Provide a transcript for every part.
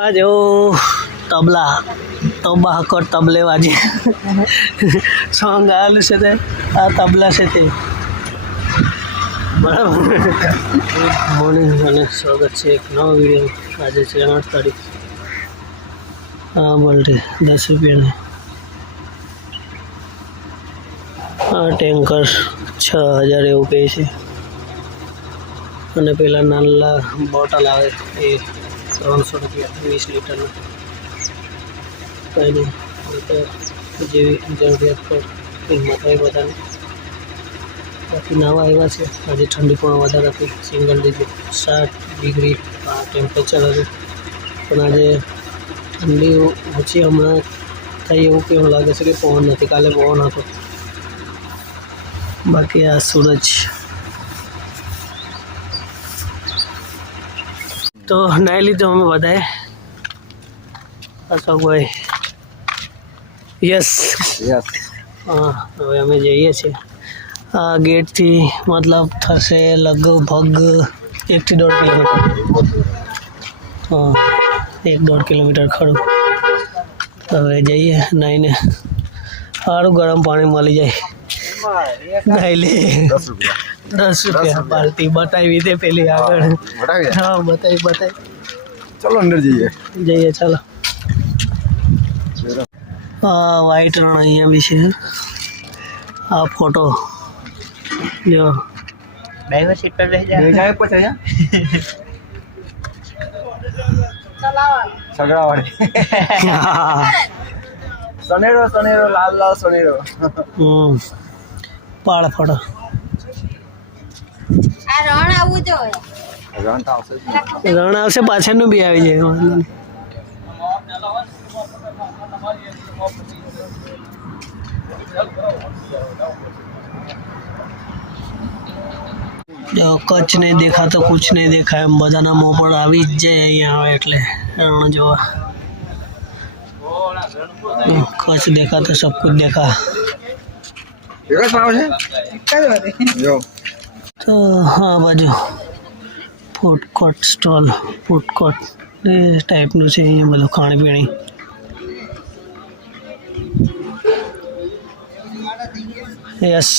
આ જો તબલા તબા હકર તબલે વાજે સોંગ આવેલું છે તે આ તબલા છે તે બરાબર. ગુડ મોર્નિંગ અને સ્વાગત છે એક નવા વિડીયો. આજે છે 8 તારીખ. આ બલ્ટી 10 રૂપિયાની. આ ટેન્કર 6000 એવું કહે છે અને પેલા નાના બોટલ આવે એ 300 રૂપિયા 20 લીટરના. કંઈ નહીં, તો જેવી જરૂરિયાત પર કિંમત હોય બધાની. બાકી નવા આવ્યા છે. આજે ઠંડી પણ વધારે હતી. સિંગલ ડિજિટ 7 ડિગ્રી ટેમ્પરેચર હતું. પણ આજે ઠંડી ઓછી હમણાં થઈ એવું કેવું લાગે છે કે પવન નથી. કાલે પવન હતો. બાકી આ સૂરજ તો નાઈ લીધો અમે બધાએ. અશોકભાઈ યસ હા, હવે અમે જઈએ છીએ. આ ગેટથી મતલબ થશે લગભગ 1 થી 1.5 કિલોમીટર. હા, 1-1.5 કિલોમીટર ખરું. હવે જઈએ નાઈને. સારું ગરમ પાણી મળી જાય. નાઈ લે 10 રૂપિયા બાલટી બતાવી દે પેલી આગળ. હા બતાવી. ચલો અંદર જઈએ ચાલો. હા, વ્હાઈટ રણ અહીંયા બી છે. આ ફોટો જો ડ્રાઈવર સીટ પર બેસી જાય પછી સગડાવાળી સનેરો લાલ સનેરો. પાળ ફોટો. આ રણ આવું જોઈએ. રણ આવશે પાછળનું બી આવી જાય. વાંધો નહીં. જો કચ્છ નહીં દેખા તો કુછ નહીં દેખા એમ બધાના મોં પર આવી જ જાય અહીંયા આવે એટલે રણ જોવા. કચ્છ દેખા તો સબ કુછ દેખા. તો હા બાજુ ફૂડ સ્ટોલ એ ટાઈપનું છે અહીંયા બધું ખાણીપીણી. યસ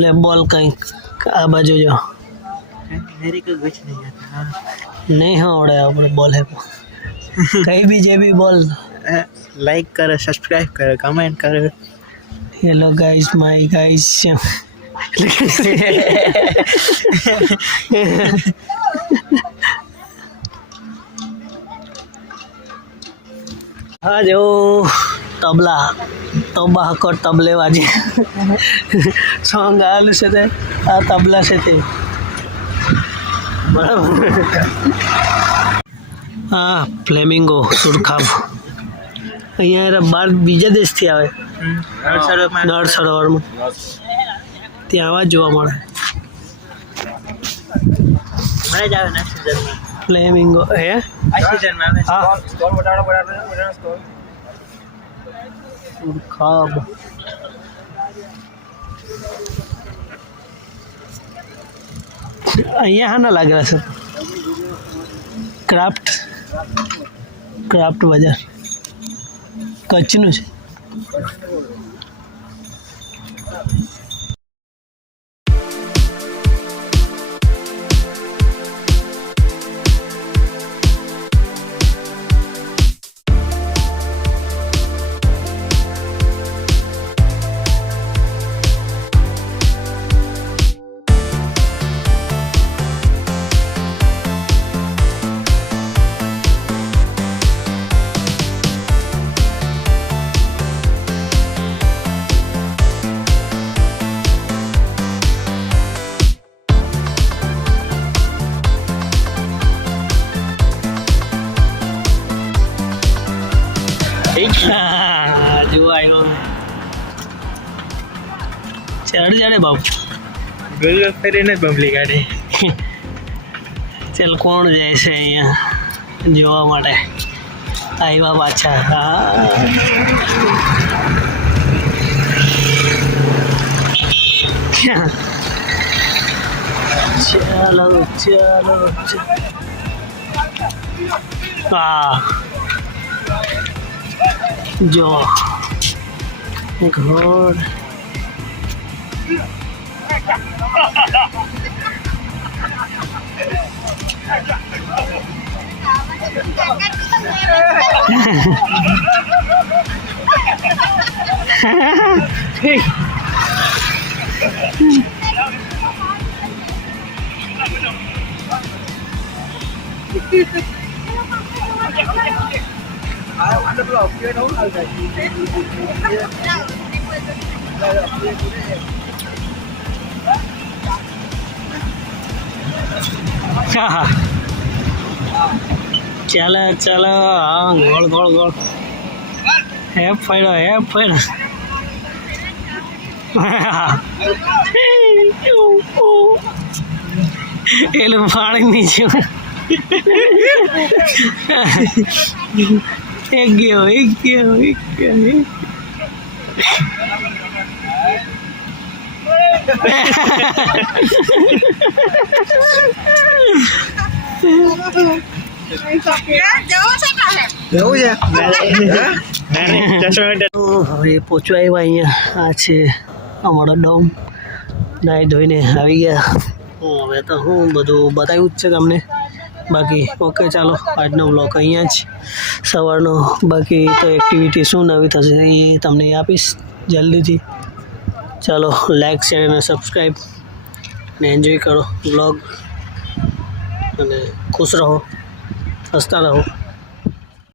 લે બોલ કંઈક આ બાજુ જો मेरे को कुछ नहीं आता. નહીં આવડે આપણે બોલ હે કઈ બી જે બી બોલ. लाइक करो, सब्सक्राइब करो, कमेंट करो. Hello guys my guys. હા જો તબા હકર તબલે વાજે સોંગ આવેલું છે તે આ તબલા છે તે બરાબર. હા ફ્લેમિંગો સુરખાબ અહીંયા બાર બીજા દેશથી આવે. નળ સરોવરમાં ત્યાં આવા જ જોવા મળે. મને જાવ ના સીઝનમાં ફ્લેમિંગો હે આ સીઝનમાં આવે. હા સ્ટોલ બટાડો સ્ટોલ. સુરખાબ અહીંયા હા ના લાગેલા છે. ક્રાફ્ટ બજાર કચ્છનું છે. જો આવ્યો ચડ બાબુ ગોલ ફેરીને બબલી કાઢે. ચાલ કોણ જાય છે અહીંયા જોવા માટે આવ્યા પાછા. હા ચાલો. હા જો ઘર ચાલો ચાલો હા ગોળ ગોળ ગોળ હેપ ફાડ્યો એલું પાણી નીચે એક ગયો એવું છે હવે પહોંચવા આવ્યા અહીંયા આ છે અમારો ડોમ નાહી ધોઈને આવી ગયા હવે તો હું બધું બતાવ્યું જ છે તમને બાકી ઓકે ચાલો આજનો બ્લોગ અહીંયા જ સવારનો બાકી તો એક્ટિવિટી શું નવી થશે એ તમને આપીશ જલ્દીથી ચાલો લાઈક શેર અને સબસ્ક્રાઈબ ને એન્જોય કરો બ્લોગ અને ખુશ રહો હસતા રહો